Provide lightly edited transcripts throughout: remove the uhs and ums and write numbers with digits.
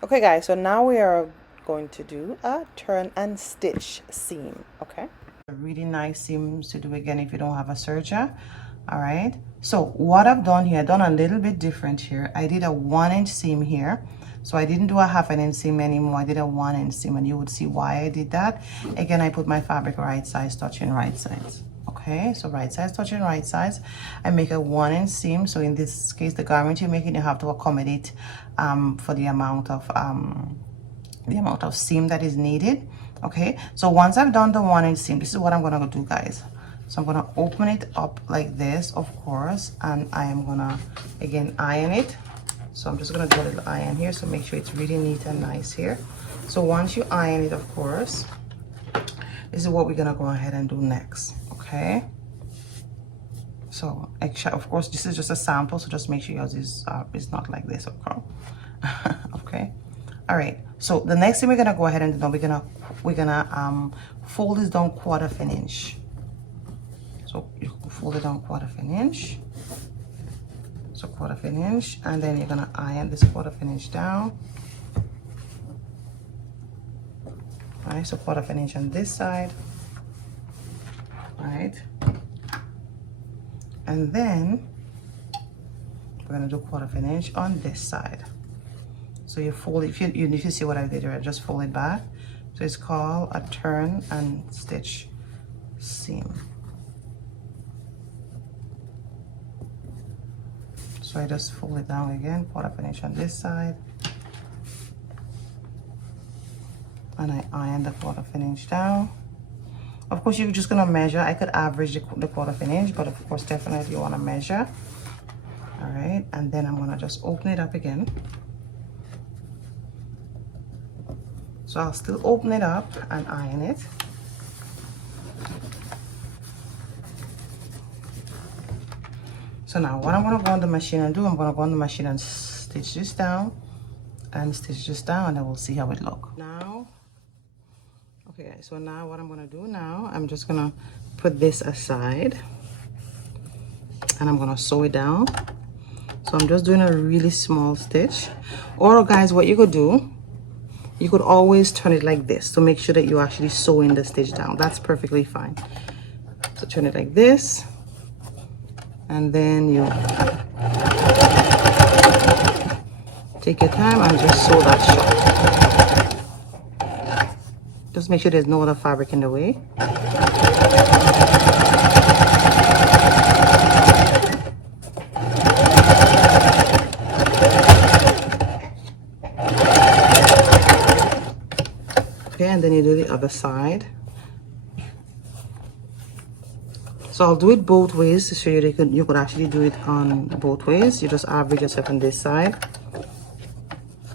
Okay guys, so now we are going to do a turn and stitch seam. Okay, a really nice seams to do again if you don't have a serger. All right, so what I've done here, I've done a little bit different here. I did a 1-inch seam here, so I didn't do a 1/2 inch seam anymore. I did a 1-inch seam, and you would see why I did that. Again, I put my fabric right size touching right sides. Okay, so right size touching right size. I make a 1-inch seam. So in this case, the garment you're making, you have to accommodate for the amount of seam that is needed. Okay, so once I've done the 1-inch seam, this is what I'm gonna do, guys. So I'm gonna open it up like this, of course, and I am gonna again iron it. So I'm just gonna do a little iron here, so make sure it's really neat and nice here. So once you iron it, of course, this is what we're gonna go ahead and do next. Okay, so of course this is just a sample, so just make sure yours is not like this. Okay. Okay, all right, so the next thing we're gonna go ahead and do, we're gonna fold this down 1/4 inch. So you fold it down 1/4 inch, so 1/4 inch, and then you're gonna iron this 1/4 inch down. All right, so 1/4 inch on this side. Right, and then we're gonna do 1/4 inch on this side. So you fold it, if you see what I did here, I just fold it back. So it's called a turn and stitch seam. So I just fold it down again, 1/4 inch on this side, and I iron the 1/4 inch down. Of course, you're just gonna measure. I could average the 1/4 inch, but of course, definitely you wanna measure. All right, and then I'm gonna just open it up again. So I'll still open it up and iron it. So now what I'm gonna go on the machine and do, I'm gonna go on the machine and stitch this down and stitch this down, and then we'll see how it look. Now, okay, so now what I'm gonna do now, I'm just gonna put this aside and I'm gonna sew it down. So I'm just doing a really small stitch. Or guys, what you could do, you could always turn it like this to make sure that you actually sew in the stitch down. That's perfectly fine. So turn it like this, and then you take your time and just sew that shut. Just make sure there's no other fabric in the way. Okay, and then you do the other side. So I'll do it both ways to show you that you could actually do it on both ways. You just average yourself on this side.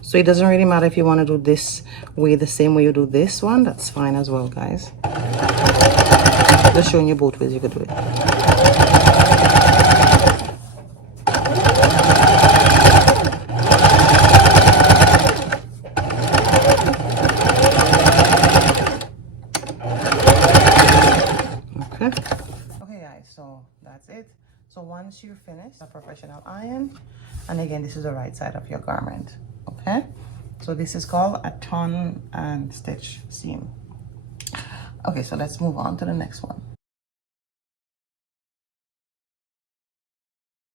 So it doesn't really matter if you want to do this way the same way you do this one. That's fine as well, guys. Just showing you both ways you could do it. So that's it. So once you finish a professional iron, and again, this is the right side of your garment. Okay, so this is called a turn and stitch seam. Okay, so let's move on to the next one.